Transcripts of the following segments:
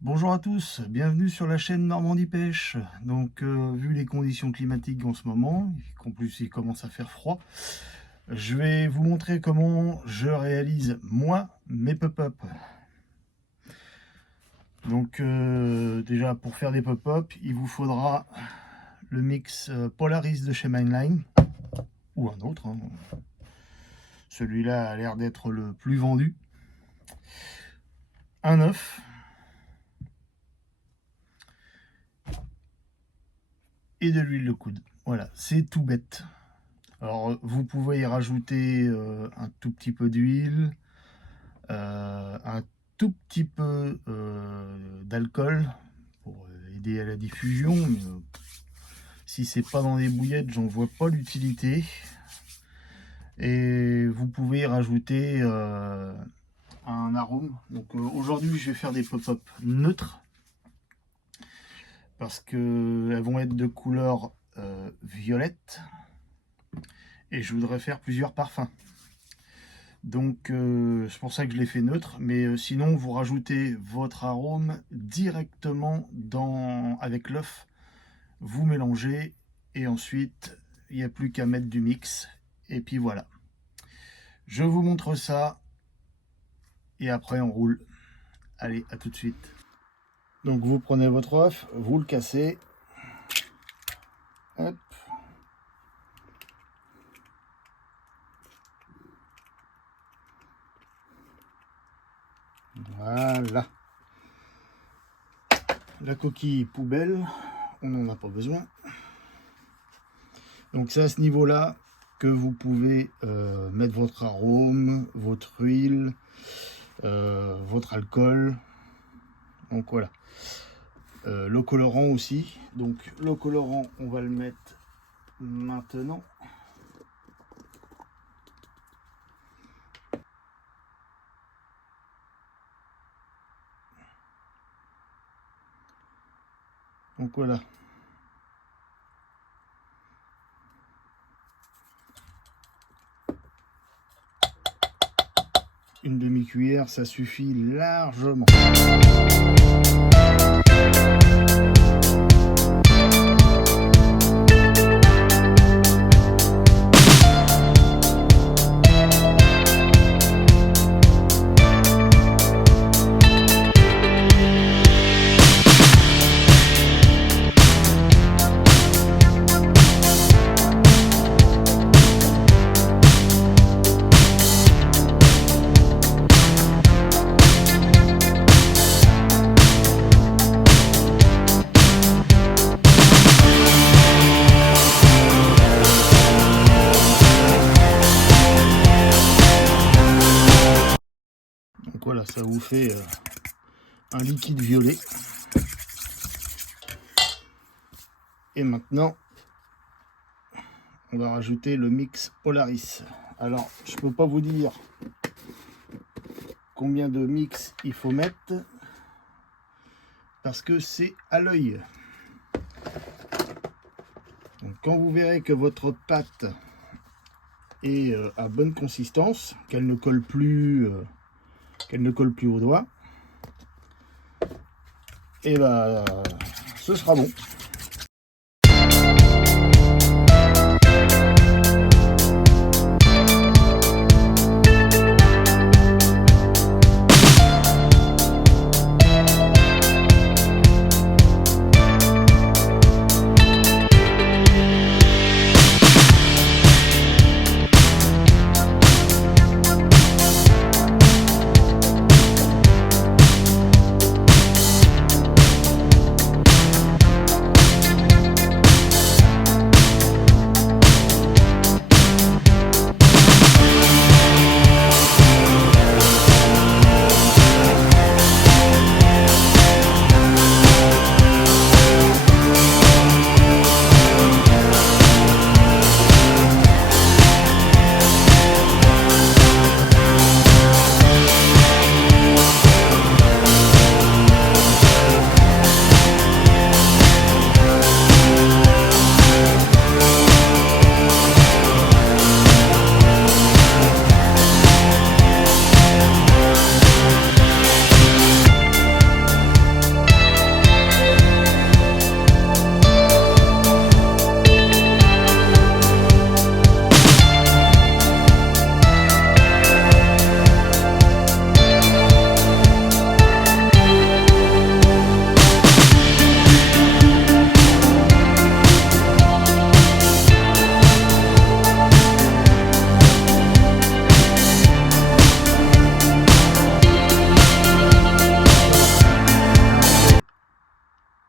Bonjour à tous, bienvenue sur la chaîne Normandie Pêche. Donc vu les conditions climatiques en ce moment, qu'en plus il commence à faire froid, je vais vous montrer comment je réalise moi mes pop-up. Donc déjà pour faire des pop-up, il vous faudra le mix Polaris de chez Mainline, ou un autre, hein. Celui-là a l'air d'être le plus vendu. Un œuf. Et de l'huile de coude. Voilà, c'est tout bête. Alors vous pouvez y rajouter un tout petit peu d'huile, un tout petit peu d'alcool pour aider à la diffusion, mais si c'est pas dans des bouillettes, j'en vois pas l'utilité. Et vous pouvez y rajouter un arôme. Donc aujourd'hui je vais faire des pop-up neutres parce qu'elles vont être de couleur violette. Et je voudrais faire plusieurs parfums. Donc c'est pour ça que je l'ai fait neutre. Mais sinon, vous rajoutez votre arôme directement avec l'œuf. Vous mélangez et ensuite, il n'y a plus qu'à mettre du mix. Et puis voilà. Je vous montre ça. Et après, on roule. Allez, à tout de suite. Donc vous prenez votre œuf, vous le cassez. Hop. Voilà. La coquille poubelle, on n'en a pas besoin. Donc c'est à ce niveau-là que vous pouvez mettre votre arôme, votre huile, votre alcool. Donc voilà. Le colorant aussi. Donc le colorant, on va le mettre maintenant. Donc voilà. Une demi-cuillère, ça suffit largement. Donc voilà, ça vous fait un liquide violet. Et maintenant, on va rajouter le mix Polaris. Alors, je peux pas vous dire combien de mix il faut mettre parce que c'est à l'œil. Donc, quand vous verrez que votre pâte est à bonne consistance, qu'elle ne colle plus au doigt, et ben ce sera bon.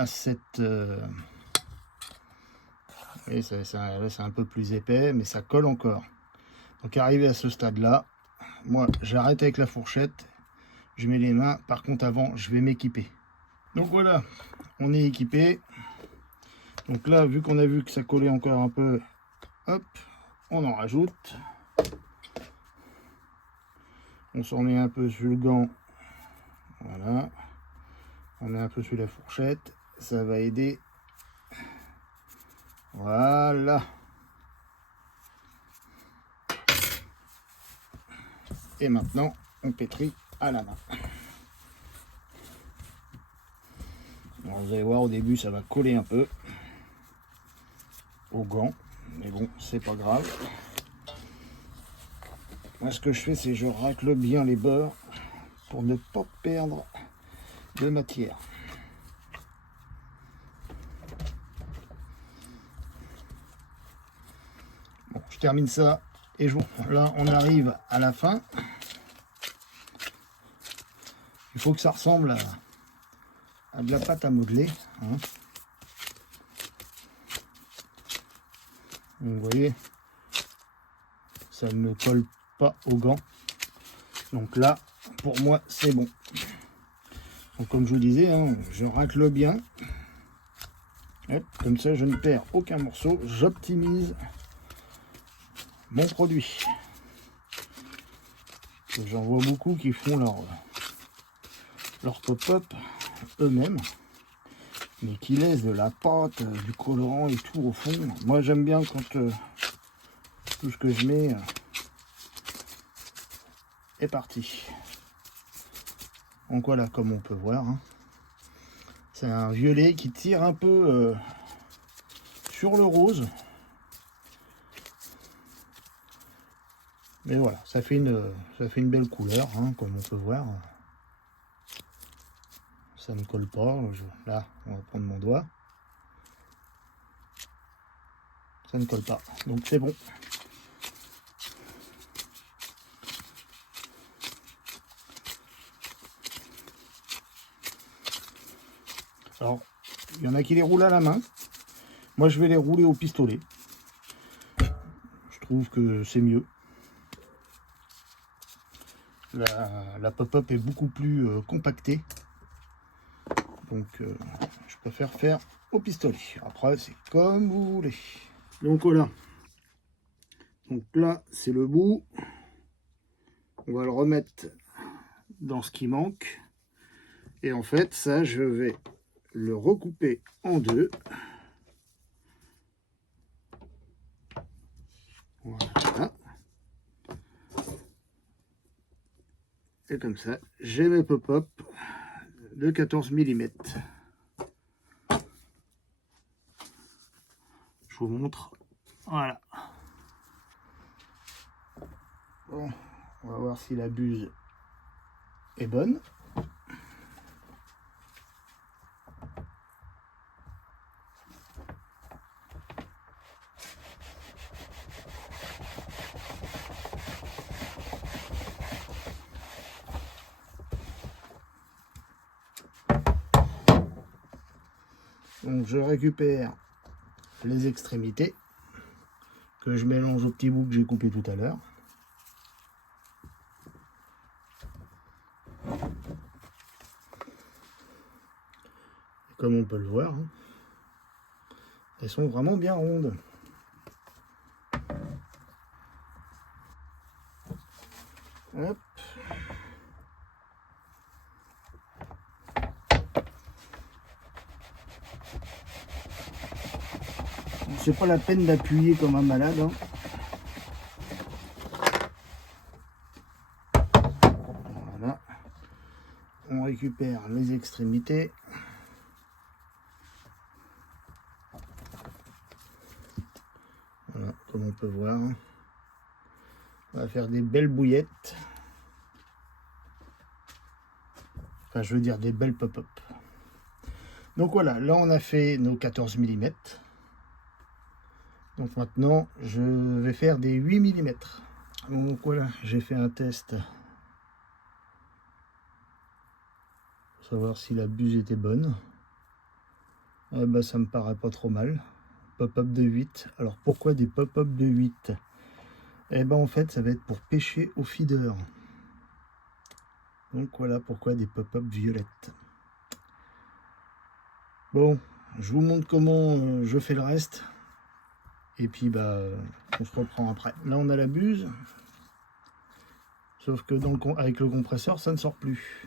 à cette... et c'est un peu plus épais, mais ça colle encore. Donc arrivé à ce stade-là, moi j'arrête avec la fourchette, je mets les mains. Par contre avant, je vais m'équiper. Donc voilà, on est équipé. Donc là, vu qu'on a vu que ça collait encore un peu, hop, on en rajoute. On s'en met un peu sur le gant. Voilà. On met un peu sur la fourchette. Ça va aider. Voilà. Et maintenant, on pétrit à la main. Alors, vous allez voir, au début, ça va coller un peu au gant. Mais bon, c'est pas grave. Moi, ce que je fais, c'est je racle bien les bords pour ne pas perdre de matière. Bon, je termine ça et là, on arrive à la fin. Il faut que ça ressemble à de la pâte à modeler. Hein. Donc, vous voyez, ça ne colle pas au gant. Donc là, pour moi, c'est bon. Donc, comme je vous disais, hein, je racle bien. Hop, comme ça, je ne perds aucun morceau. J'optimise mon produit. J'en vois beaucoup qui font leur pop-up eux-mêmes, mais qui laissent de la pâte, du colorant et tout au fond. Moi, j'aime bien quand tout ce que je mets est parti. Donc voilà, comme on peut voir, hein, c'est un violet qui tire un peu sur le rose. Mais voilà, ça fait une belle couleur, hein, comme on peut voir. Ça ne colle pas. Là, on va prendre mon doigt. Ça ne colle pas. Donc c'est bon. Alors, il y en a qui les roulent à la main. Moi, je vais les rouler au pistolet. Je trouve que c'est mieux. La pop-up est beaucoup plus compactée. Donc, je préfère faire au pistolet. Après, c'est comme vous voulez. Donc voilà. Donc là, c'est le bout. On va le remettre dans ce qui manque. Et en fait, ça, je vais le recouper en deux. Voilà. Et comme ça, j'ai mes pop-up de 14 mm. Je vous montre. Voilà. Bon, on va voir si la buse est bonne. Donc je récupère les extrémités que je mélange au petit bout que j'ai coupé tout à l'heure. Comme on peut le voir, hein, elles sont vraiment bien rondes. Hop. C'est pas la peine d'appuyer comme un malade. Hein. Voilà. On récupère les extrémités. Voilà, comme on peut voir. On va faire des belles bouillettes. Enfin, je veux dire des belles pop-up. Donc voilà, là on a fait nos 14 mm. Donc maintenant, je vais faire des 8 mm. Donc voilà, j'ai fait un test pour savoir si la buse était bonne. Bah, ça me paraît pas trop mal. Pop-up de 8. Alors pourquoi des pop-up de 8? Eh ben en fait ça va être pour pêcher au feeder. Donc voilà pourquoi des pop-up violettes. Bon, je vous montre comment je fais le reste. Et puis bah on se reprend après. Là on a la buse. Sauf que avec le compresseur ça ne sort plus.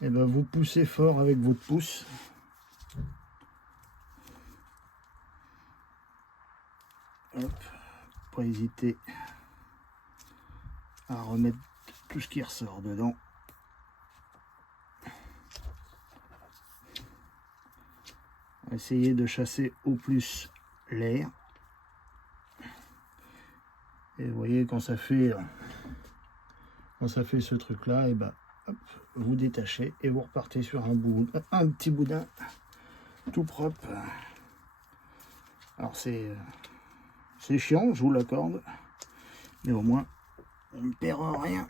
Et ben vous poussez fort avec votre pouce. Hop, pas hésiter à remettre tout ce qui ressort dedans. Essayez de chasser au plus l'air. Et vous voyez quand ça fait ce truc là, et ben hop, vous détachez et vous repartez sur un petit boudin tout propre. Alors c'est chiant, je vous l'accorde, mais au moins on ne perd rien.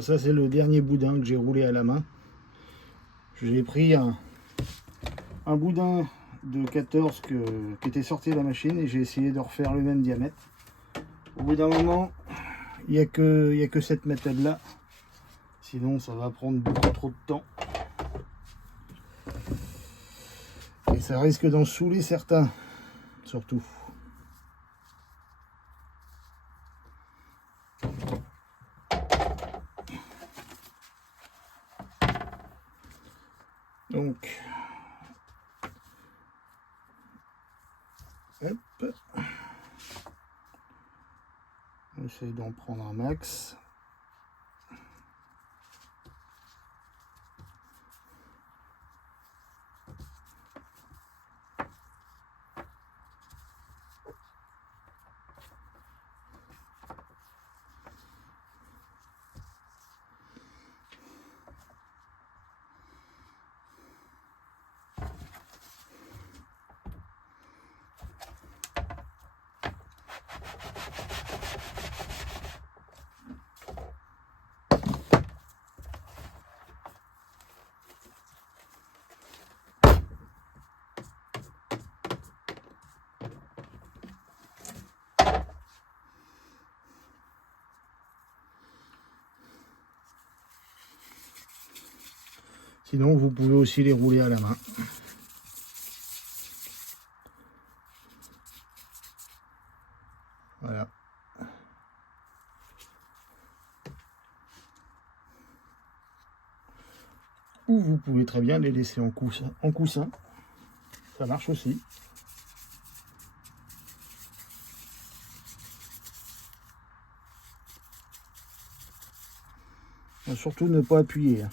Ça c'est le dernier boudin que j'ai roulé à la main. J'ai pris un boudin de 14 qui était sorti de la machine et j'ai essayé de refaire le même diamètre. Au bout d'un moment, il n'y a que cette méthode là. Sinon ça va prendre beaucoup trop de temps. Et ça risque d'en saouler certains, surtout. Donc, hop, on essaye d'en prendre un max. Sinon, vous pouvez aussi les rouler à la main. Voilà. Ou vous pouvez très bien les laisser en coussin. Ça marche aussi. Surtout ne pas appuyer.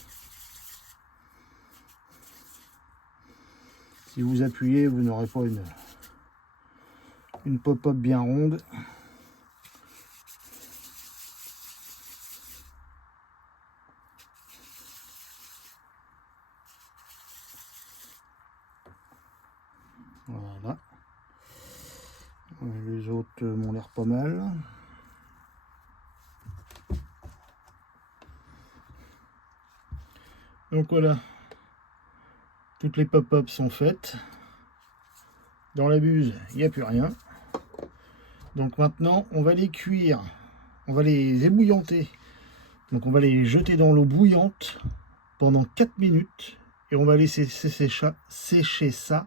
Si vous appuyez, vous n'aurez pas une pop-up bien ronde. Voilà. Les autres m'ont l'air pas mal. Donc voilà. Toutes les pop-up sont faites. Dans la buse, il n'y a plus rien. Donc maintenant, on va les cuire. On va les ébouillanter. Donc on va les jeter dans l'eau bouillante pendant 4 minutes. Et on va laisser sécher ça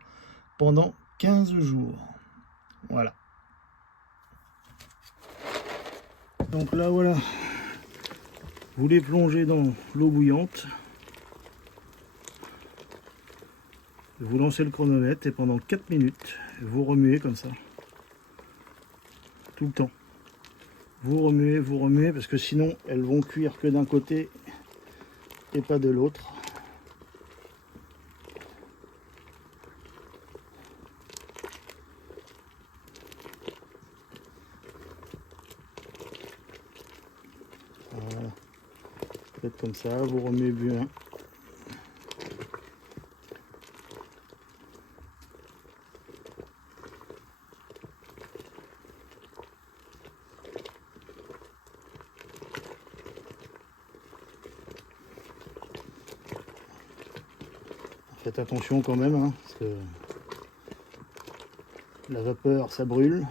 pendant 15 jours. Voilà. Donc là, voilà. Vous les plongez dans l'eau bouillante. Vous lancez le chronomètre et pendant 4 minutes, vous remuez comme ça. Tout le temps. Vous remuez, parce que sinon elles vont cuire que d'un côté et pas de l'autre. Faites comme ça, vous remuez bien. Faites attention quand même, hein, parce que la vapeur, ça brûle.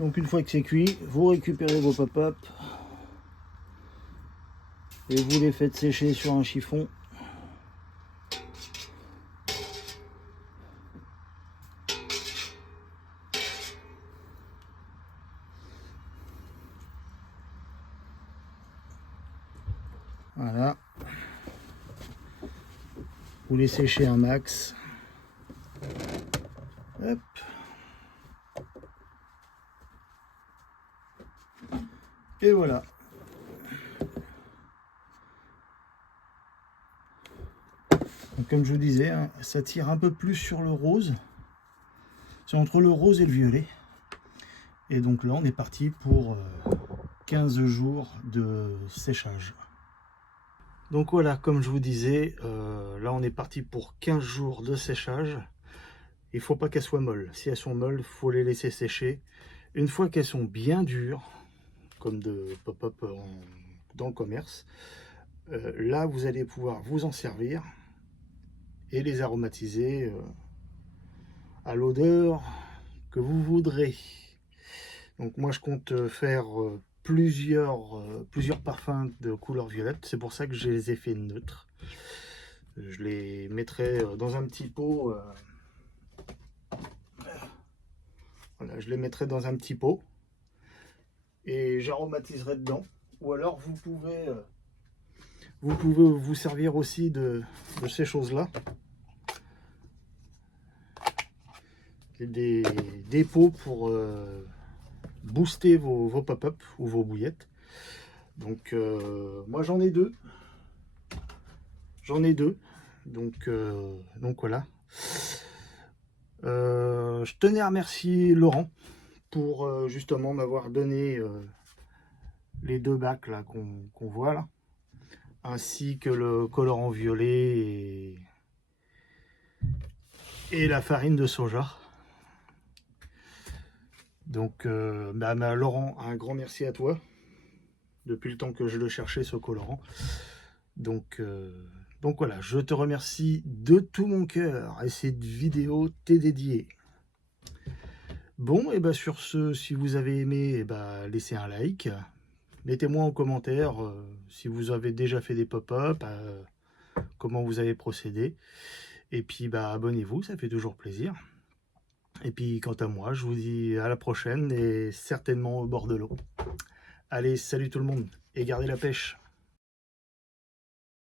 Donc une fois que c'est cuit, vous récupérez vos pop-up et vous les faites sécher sur un chiffon. Voilà. Vous les séchez un max. Hop. Et voilà. Donc, comme je vous disais, hein, ça tire un peu plus sur le rose. C'est entre le rose et le violet. Et donc là, on est parti pour 15 jours de séchage. Donc voilà, comme je vous disais, là on est parti pour 15 jours de séchage. Il ne faut pas qu'elles soient molles. Si elles sont molles, il faut les laisser sécher. Une fois qu'elles sont bien dures, comme de pop-up dans le commerce, là vous allez pouvoir vous en servir et les aromatiser à l'odeur que vous voudrez. Donc moi je compte faire plusieurs parfums de couleur violette. C'est pour ça que je les ai fait neutres. Je les mettrai dans un petit pot. Voilà, je les mettrai dans un petit pot et j'aromatiserai dedans. Ou alors vous pouvez vous servir aussi de ces choses-là. Des pots pour booster vos pop-up ou vos bouillettes. Donc moi j'en ai deux. Donc voilà. Je tenais à remercier Laurent pour justement m'avoir donné les deux bacs là qu'on voit là, ainsi que le colorant violet et la farine de soja. Donc Laurent, un grand merci à toi. Depuis le temps que je le cherchais, ce colorant. Donc voilà, je te remercie de tout mon cœur et cette vidéo t'est dédiée. Bon, et sur ce, si vous avez aimé, laissez un like. Mettez-moi en commentaire si vous avez déjà fait des pop-up, comment vous avez procédé. Et puis abonnez-vous, ça fait toujours plaisir. Et puis quant à moi, je vous dis à la prochaine et certainement au bord de l'eau. Allez, salut tout le monde et gardez la pêche.